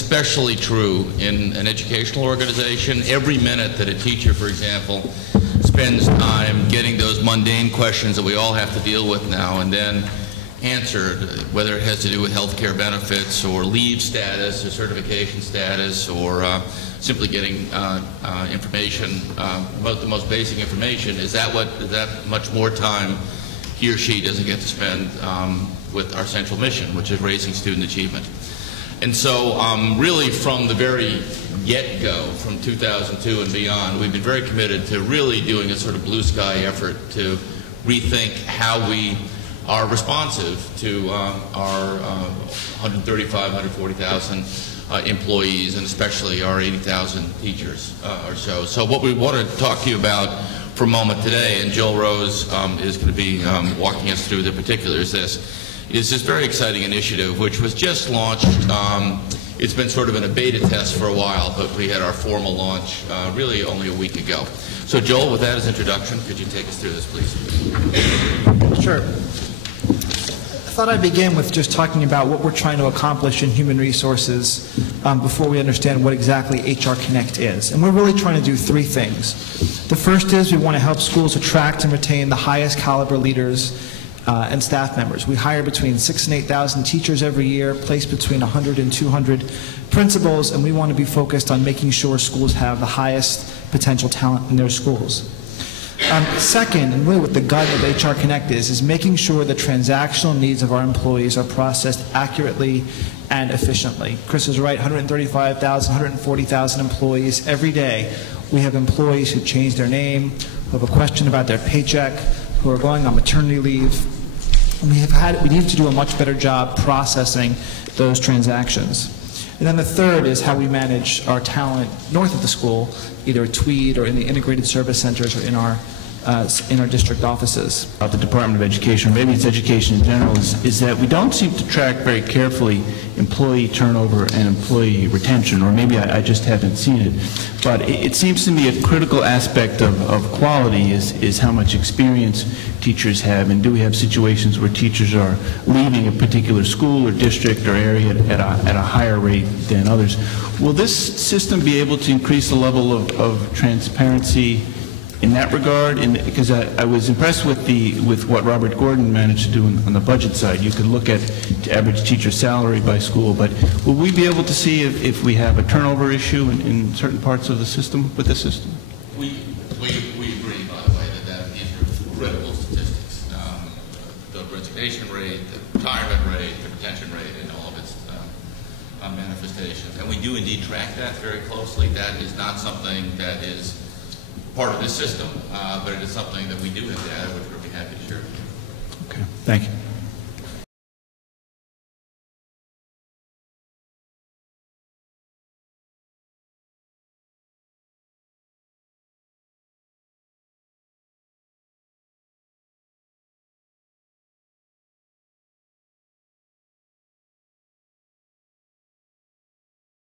especially true in an educational organization. Every minute that a teacher, for example, spends time getting those mundane questions that we all have to deal with now and then answered, whether it has to do with health care benefits or leave status or certification status or simply getting information, the most basic information, is that much more time he or she doesn't get to spend with our central mission, which is raising student achievement. And so really from the very get-go, from 2002 and beyond, we've been very committed to really doing a sort of blue sky effort to rethink how we are responsive to our 135, 140,000 employees, and especially our 80,000 teachers or so. So what we want to talk to you about for a moment today, and Joel Rose is going to be walking us through the particulars, is this very exciting initiative which was just launched. It's been sort of in a beta test for a while, but we had our formal launch really only a week ago. So Joel, with that as introduction, could you take us through this, please? Sure. I thought I'd begin with just talking about what we're trying to accomplish in human resources before we understand what exactly HR Connect is. And we're really trying to do three things. The first is we want to help schools attract and retain the highest caliber leaders and staff members. We hire between 6,000 and 8,000 teachers every year, place between 100 and 200 principals, and we want to be focused on making sure schools have the highest potential talent in their schools. Second, and really what the gut of HR Connect is making sure the transactional needs of our employees are processed accurately and efficiently. Chris is right, 135,000, 140,000 employees every day. We have employees who change their name, who have a question about their paycheck, who are going on maternity leave. And we need to do a much better job processing those transactions. And then the third is how we manage our talent north of the school, either at Tweed or in the integrated service centers or in our district offices. About the Department of Education, or maybe it's education in general, is that we don't seem to track very carefully employee turnover and employee retention, or maybe I just haven't seen it. But it seems to me a critical aspect of quality is how much experience teachers have, and do we have situations where teachers are leaving a particular school or district or area at a higher rate than others. Will this system be able to increase the level of transparency in that regard? Because I was impressed with what Robert Gordon managed to do on the budget side. You could look at the average teacher salary by school, but will we be able to see if we have a turnover issue in certain parts of the system with this system? We agree, by the way, that these are critical statistics. The resignation rate, the retirement rate, the retention rate, and all of its manifestations. And we do indeed track that very closely. That is not something that is part of this system, but it is something that we do have data, which we'll be happy to share. Okay, thank you.